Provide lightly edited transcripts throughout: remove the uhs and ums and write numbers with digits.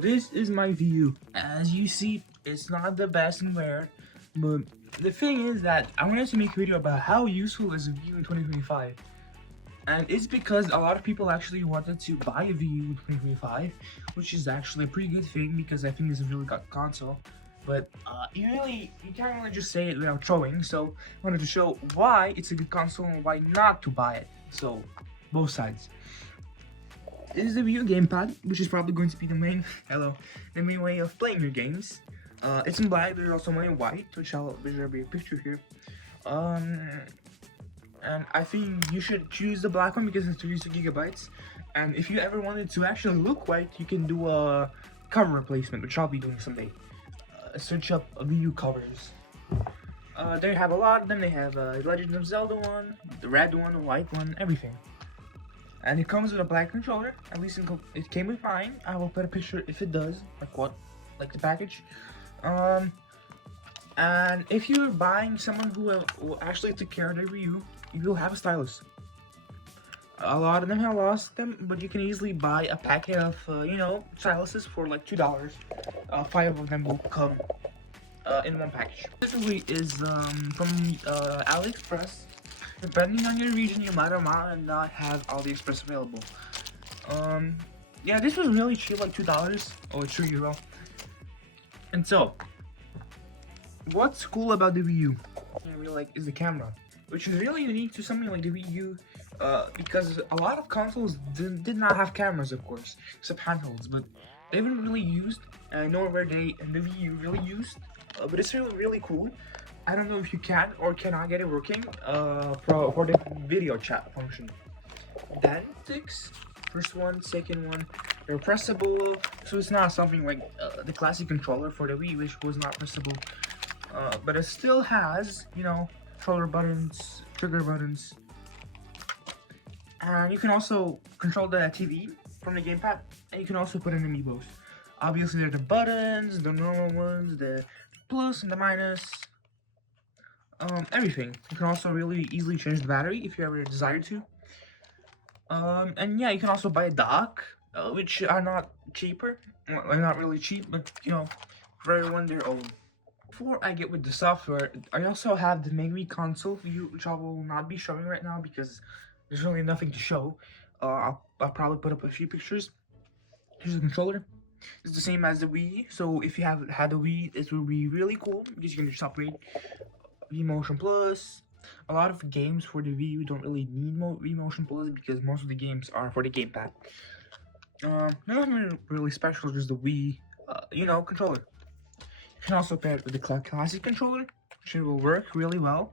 This is my view. As you see, it's not the best and rare, but the thing is that I wanted to make a video about how useful is a Wii U in 2025. And it's because a lot of people actually wanted to buy a Wii U in 2025, which is actually a pretty good thing because I think it's a really good console. But you can't really just say it without showing, so I wanted to show why it's a good console and why not to buy it. So, both sides. This is the Wii U gamepad, which is probably going to be the main way of playing your games. It's in black. There's also one in white, which there'll be a picture here. And I think you should choose the black one because it's 32 gigabytes. And if you ever wanted to actually look white, you can do a cover replacement, which I'll be doing someday. Search up Wii U covers. They have a lot of them. They have Legend of Zelda one, the red one, the white one, everything. And it comes with a black controller. At least it came with mine. I will put a picture if it does, like the package. And if you're buying someone who will actually take care of their Wii U, you will have a stylus. A lot of them have lost them, but you can easily buy a packet of, styluses for like $2. 5 of them will come in one package. Typically is from AliExpress. Depending on your region, you might or might not have AliExpress available. Yeah, this was really cheap, like $2 or €2. And so, what's cool about the Wii U? I really like is the camera, which is really unique to something like the Wii U, because a lot of consoles did not have cameras, of course, except handhelds, but they haven't really used, nor were they in the Wii U really used, but it's really cool. I don't know if you can or cannot get it working for the video chat function. Then sticks, first one, second one, they're pressable, so it's not something like the classic controller for the Wii, which was not pressable, but it still has, controller buttons, trigger buttons, and you can also control the TV from the gamepad, and you can also put in amiibos. Obviously, there are the buttons, the normal ones, the plus and the minus. Everything. You can also really easily change the battery if you ever desire to. And yeah, you can also buy a dock, which are not cheaper. Well, not really cheap, but for everyone their own. Before I get with the software, I also have the Megami console view, which I will not be showing right now because there's really nothing to show. I'll probably put up a few pictures. Here's the controller. It's the same as the Wii, so if you have had the Wii, it will be really cool because you can just upgrade. Wii Motion Plus. A lot of games for the Wii U don't really need Wii Motion Plus because most of the games are for the gamepad. Nothing really special, just the Wii, controller. You can also pair it with the classic controller, which will work really well.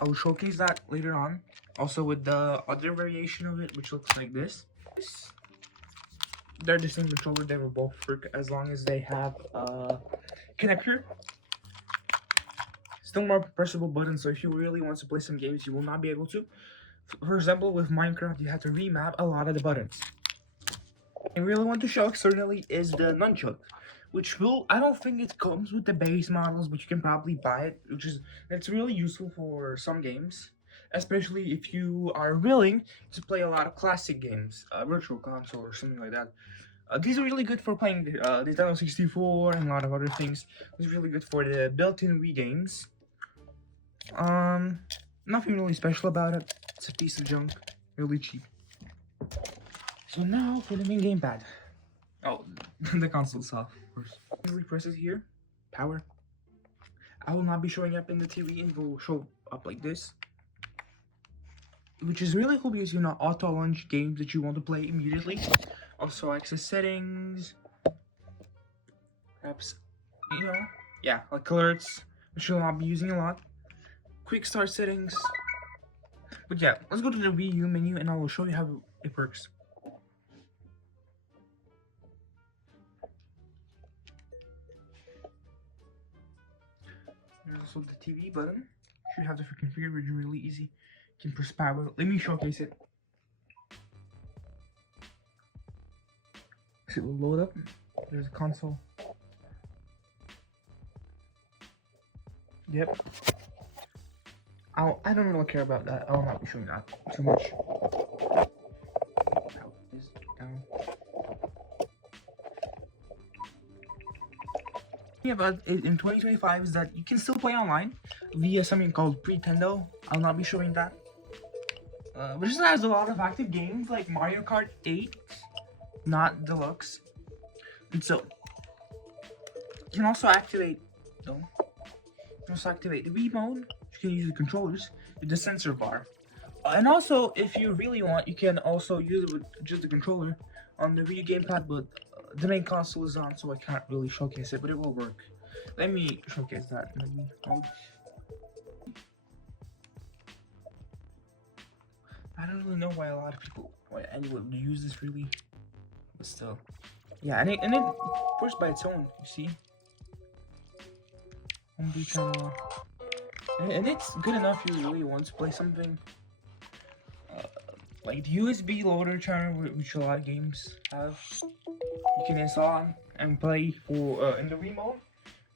I will showcase that later on. Also with the other variation of it, which looks like this. They're the same controller, they will both work as long as they have a connector. Still more pressable buttons, so if you really want to play some games, you will not be able to. For example, with Minecraft, you have to remap a lot of the buttons. I really want to show externally is the nunchuck, which I don't think it comes with the base models, but you can probably buy it, it's really useful for some games, especially if you are willing to play a lot of classic games, Virtual Console or something like that. These are really good for playing the Nintendo 64 and a lot of other things. It's really good for the built-in Wii games. Nothing really special about it. It's a piece of junk, really cheap. So now for the main gamepad. Oh, the console itself, of course. Easily press it here, power. I will not be showing up in the TV, and it will show up like this, which is really cool because auto launch games that you want to play immediately. Also access settings, perhaps, like alerts, which you'll not be using a lot. Quick start settings. But yeah, let's go to the Wii U menu and I will show you how it works. There's also the TV button. You have to configure it really easy. You can press power. Let me showcase it. It will load up. There's a console. Yep. I don't really care about that. I'll not be showing that too much. Power is down. About it in 2025 is that you can still play online via something called Pretendo. I'll not be showing that. Which just has a lot of active games like Mario Kart 8, not deluxe. And so you can also activate though. You can also activate the Wii mode. You can use the controllers with the sensor bar. And also, if you really want, you can also use it with just the controller on the Wii U gamepad, but the main console is on, so I can't really showcase it, but it will work. Let me showcase that in the Wii mode. I don't really know why anyone would use this really, but still. Yeah, and it works by its own, you see? And it's good enough if you really want to play something. Like the USB loader channel, which a lot of games have, you can install and play for in the remote.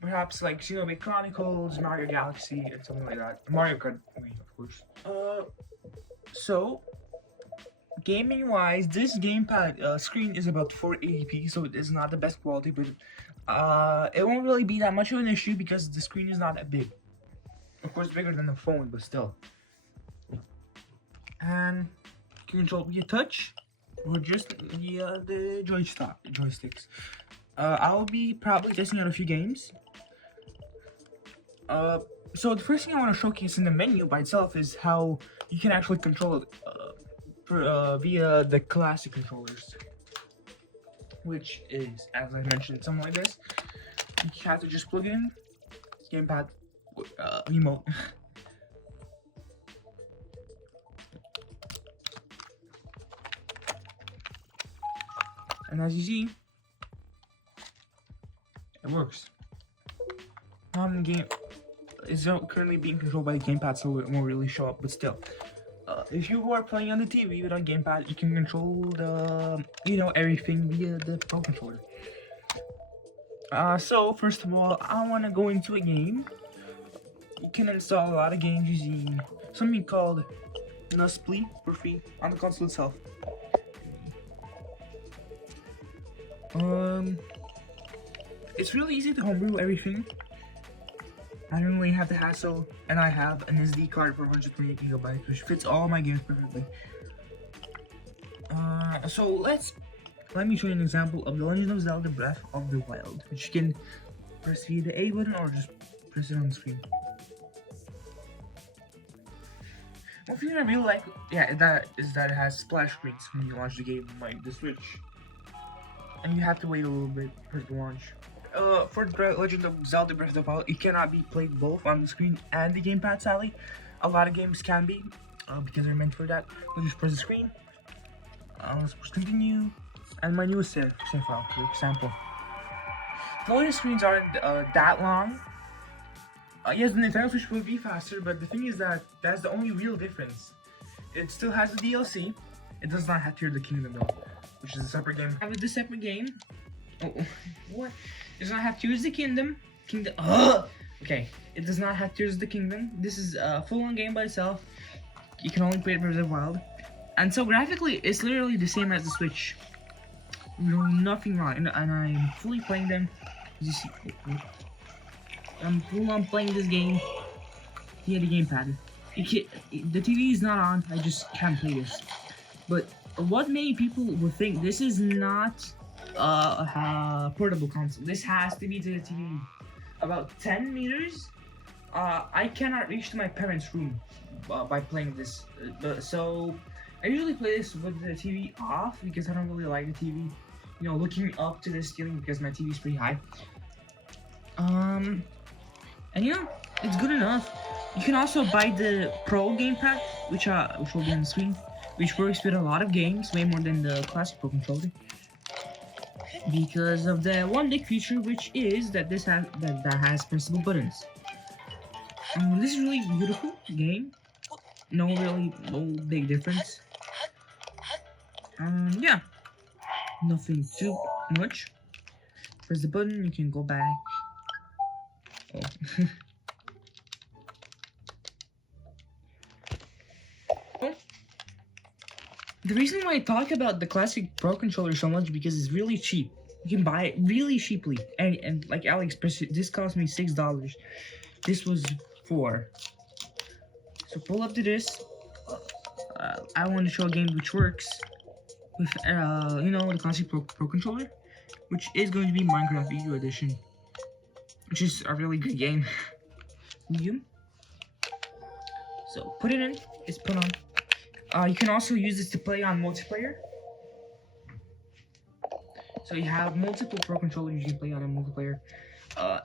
Perhaps like Xenoblade Chronicles, Mario Galaxy, and something like that. Mario Kart, of course. So gaming wise, this gamepad screen is about 480p, so it is not the best quality, but it won't really be that much of an issue because the screen is not that big. Of course, bigger than the phone, but still. And you can control via touch or just via the joysticks. I'll be probably testing out a few games. So the first thing I want to showcase in the menu by itself is how you can actually control it via the classic controllers, which is, as I mentioned, something like this. You have to just plug in gamepad remote. And as you see, it works. Game is currently being controlled by the gamepad, so it won't really show up, but still. If you are playing on the TV with a gamepad, you can control the, everything via the Pro Controller. So first of all, I want to go into a game. You can install a lot of games using something called Nuspli for free on the console itself. It's really easy to homebrew everything. I don't really have the hassle, and I have an SD card for 128 gigabytes, which fits all my games perfectly. So let me show you an example of The Legend of Zelda Breath of the Wild, which you can press via the A button or just press it on the screen. One thing I really like, that it has splash screens when you launch the game, like the Switch, and you have to wait a little bit for it to launch. For The Legend of Zelda Breath of the Wild, it cannot be played both on the screen and the gamepad, sadly. A lot of games can be, because they're meant for that. We'll just press the screen. Let's push continue. And my newest save file, for example. The loading screens aren't that long. Yes, the Nintendo Switch will be faster, but the thing is that that's the only real difference. It still has the DLC. It does not have Tears of the Kingdom though, which is a separate game. Have this separate game. Oh, what? It does not have Tears of the Kingdom. Okay, it does not have Tears of the Kingdom. This is a full-on game by itself. You can only play it Breath of the Wild. And so graphically, it's literally the same as the Switch. Nothing wrong, and I'm fully playing them. You see, I'm full-on playing this game via the gamepad. The TV is not on. I just can't play this. But what many people would think, this is not a portable console. This has to be to the TV. About 10 meters. I cannot reach to my parents' room by playing this. So I usually play this with the TV off because I don't really like the TV, looking up to the ceiling because my TV is pretty high. And it's good enough. You can also buy the Pro gamepad, which will be on the screen, which works with a lot of games, way more than the classic Pro controller. Because of the one big feature, which is that this has pressable buttons. This is really beautiful game. No big difference. Yeah, nothing too much. Press the button, you can go back. Oh. The reason why I talk about the classic Pro controller so much because it's really cheap. You can buy it really cheaply, and like AliExpress, this cost me $6. This was 4. So pull up to this. I want to show a game which works with you know, the classic Pro controller, which is going to be Minecraft Wii U edition, which is a really good game. Wii U. So put it in. It's put on. You can also use this to play on multiplayer. So you have multiple Pro controllers you can play on a multiplayer.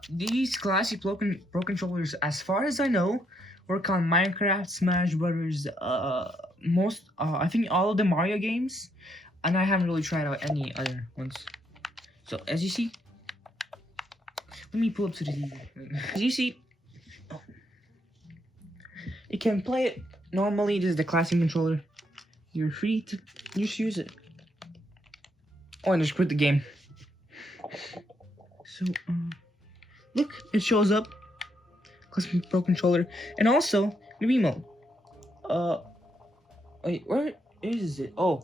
These classic Pro controllers, as far as I know, work on Minecraft, Smash Brothers, I think all of the Mario games, and I haven't really tried out any other ones. So as you see, let me pull up to the TV. As you see, you can play it normally. This is the classic controller. You're free to just use it. Oh, and just quit the game. So, look, it shows up. Classic Pro controller, and also the remote. Wait, where is it? Oh.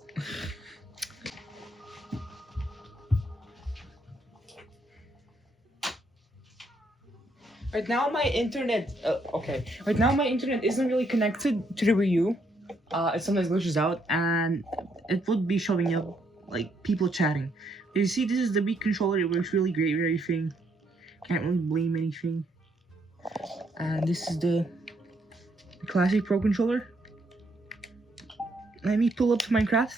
Right now my internet, Right now my internet isn't really connected to the Wii U. It sometimes glitches out, and it would be showing up like people chatting. You see, this is the Wii controller. It works really great with everything. Can't really blame anything. And this is the classic Pro controller. Let me pull up to Minecraft,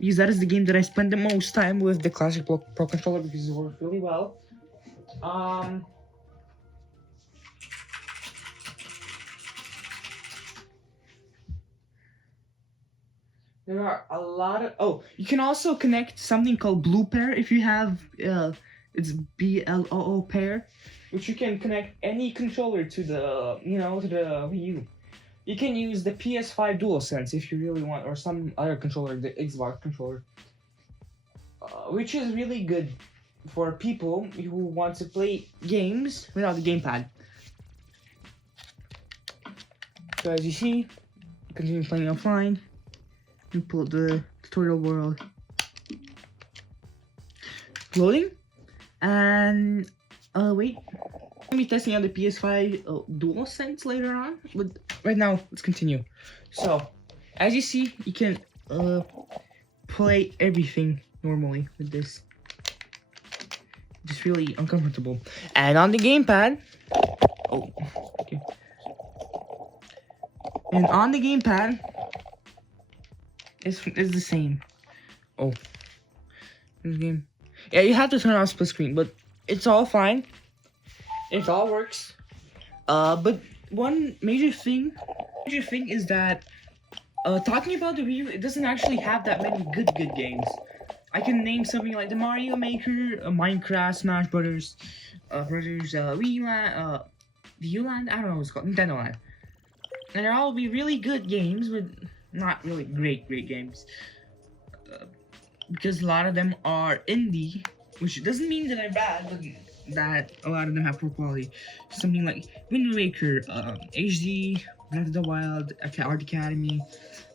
because that is the game that I spend the most time with, the classic Pro controller, because it works really well. There are a lot of... Oh, you can also connect something called Blue Pair if you have... it's BLOO pair, which you can connect any controller to the, you know, to the Wii U. You can use the PS5 DualSense if you really want, or some other controller, the Xbox controller. Which is really good for people who want to play games without the gamepad. So as you see, continue playing offline. You pull up the tutorial world. Loading. And wait. I'll be testing out the PS5 DualSense later on, but right now let's continue. So as you see, you can play everything normally with this. Just really uncomfortable. And on the gamepad, oh, okay. And on the gamepad, it's the same. Oh, this game. Yeah, you have to turn off split screen, but it's all fine. It all works. But one major thing is that talking about the Wii U, it doesn't actually have that many good games. I can name something like the Mario Maker, Minecraft, Smash Brothers, Wii U Land, the U Land. I don't know what it's called, Nintendo Land. And they'll all be really good games, but not really great games. Because a lot of them are indie, which doesn't mean that they're bad, but that a lot of them have poor quality. Something like Wind Waker, HD, Breath of the Wild, Art Academy,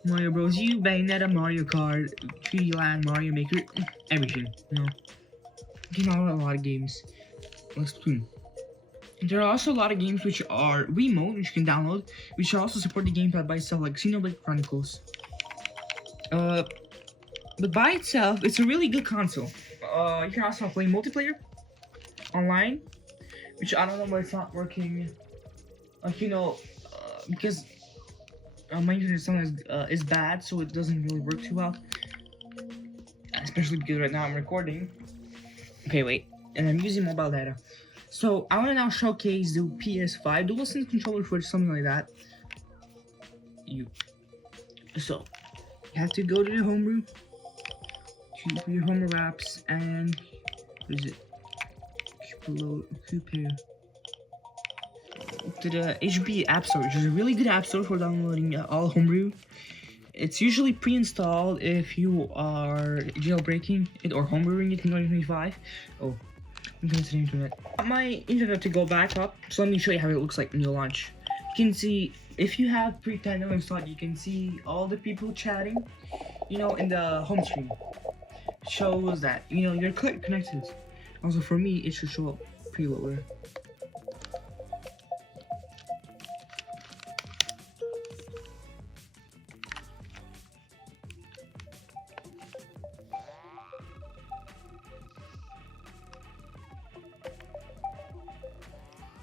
Mario Bros. U, Bayonetta, Mario Kart, 3D Land, Mario Maker, everything, you know. You know, a lot of games. Let's Splatoon. There are also a lot of games which are remote, which you can download, which also support the gamepad by itself, like Xenoblade Chronicles. But by itself, it's a really good console. You can also play multiplayer online, which I don't know why it's not working. Like, you know, because my internet sometimes is bad, so it doesn't really work too well. Especially because right now I'm recording. Okay, wait, and I'm using mobile data. So I want to now showcase the PS5 DualSense controller for something like that. So you have to go to the homebrew, to your homebrew apps, and what is it? Pair. To the HP App Store, which is a really good app store for downloading all homebrew. It's usually pre-installed if you are jailbreaking it or homebrewing it in 2025. Oh, I'm going to the internet. I want my internet to go back up, so let me show you how it looks like when you launch. You can see, if you have pre-Nintendo installed, you can see all the people chatting, you know, in the home screen. shows that you're connected. Also, for me, it should show up preloader.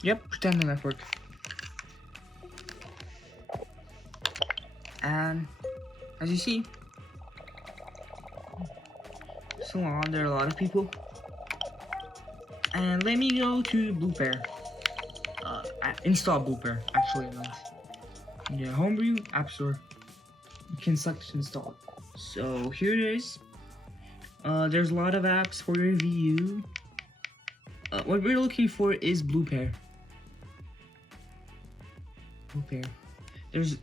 Yep, pretend the network. And as you see, so on, there are a lot of people. And let me go to Bluepair. Install Bluepair, actually not. Yeah, Homebrew App Store. You can select to install it. So here it is. There's a lot of apps for your Wii U. What we're looking for is Bluepair. Bluepair. There's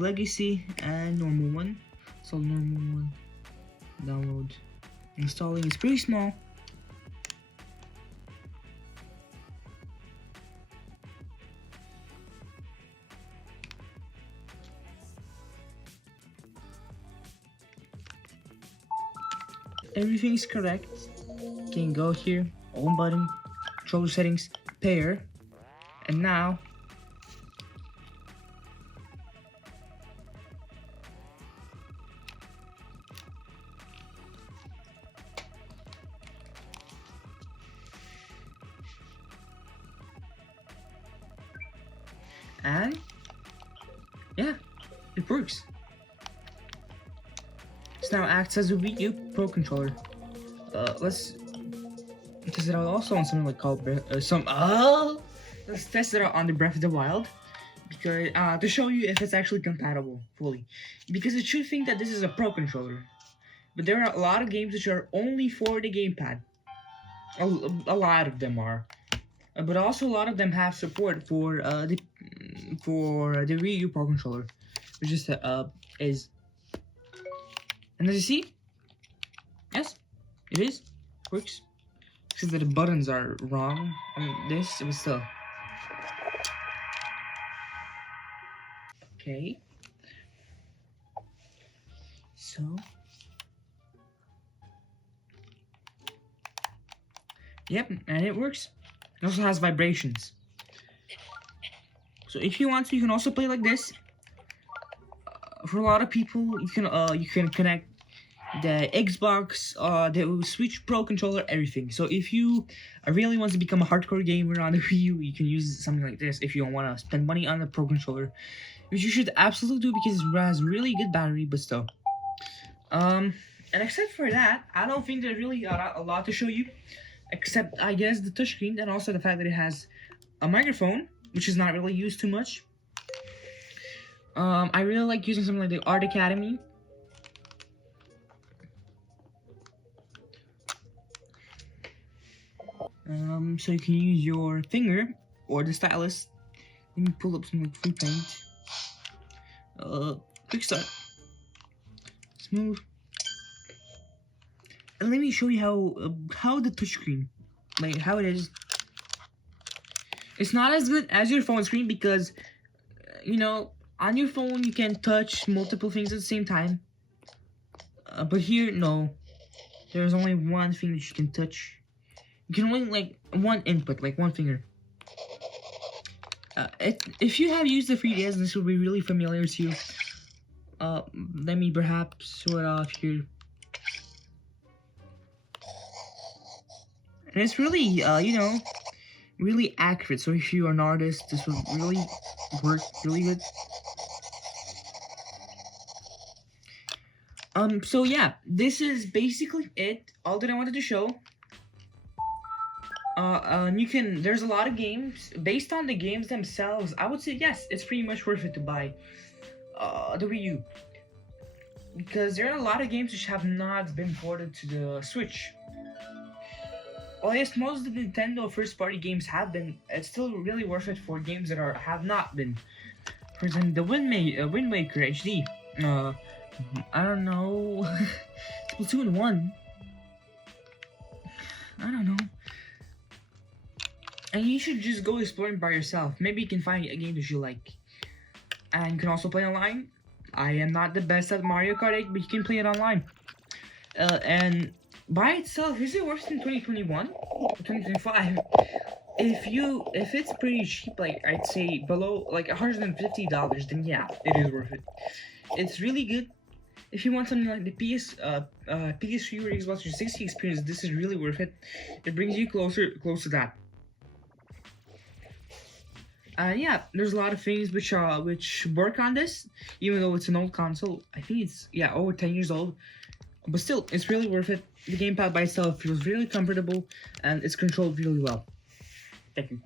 Legacy and normal one. So normal one. Download. Installing is pretty small. Everything's correct. You can go here, home button, controller settings, pair, and now and yeah, it works. This now acts as a Wii U Pro controller. Let's test it out also on something like called let's test it out on the Breath of the Wild, because to show you if it's actually compatible fully, because it should think that this is a Pro controller, but there are a lot of games which are only for the gamepad. A lot of them are, but also a lot of them have support for the Wii U Pro controller, which is and as you see, yes, it is works. Except that the buttons are wrong on this, but still. Okay. So. Yep, and it works. It also has vibrations. So if you want to, you can also play like this. For a lot of people, you can connect the Xbox, the Switch Pro controller, everything. So if you really want to become a hardcore gamer on the Wii U, you can use something like this if you don't want to spend money on the Pro controller, which you should absolutely do because it has really good battery, but still. And except for that, I don't think there's really a lot to show you, except I guess the touchscreen and also the fact that it has a microphone, which is not really used too much. I really like using something like the Art Academy. So you can use your finger or the stylus. Let me pull up some like free paint. Quick start. Smooth. And let me show you how the touchscreen, like how it is. It's not as good as your phone screen because, on your phone you can touch multiple things at the same time. But here, no. There's only one thing that you can touch. You can only like one input, like one finger. If you have used the 3DS, this will be really familiar to you. Let me perhaps show it off here. And it's really, really accurate. So if you are an artist, this will really work really good. So yeah, this is basically it. All that I wanted to show. There's a lot of games. Based on the games themselves, I would say yes, it's pretty much worth it to buy the Wii U. Because there are a lot of games which have not been ported to the Switch. Well, yes, most of the Nintendo first-party games have been. It's still really worth it for games that have not been. For example, the Wind Waker HD. I don't know. Splatoon 1. I don't know. And you should just go exploring by yourself. Maybe you can find a game that you like. And you can also play online. I am not the best at Mario Kart 8, but you can play it online. And by itself, is it worse than 2021 or 2025? If it's pretty cheap, like I'd say below like $150, then yeah, it is worth it. It's really good. If you want something like the PS3 or Xbox 360 experience, this is really worth it. It brings you close to that. Yeah, there's a lot of things which work on this, even though it's an old console. I think it's over 10 years old, but still, it's really worth it. The gamepad by itself feels really comfortable, and it's controlled really well. Thank you.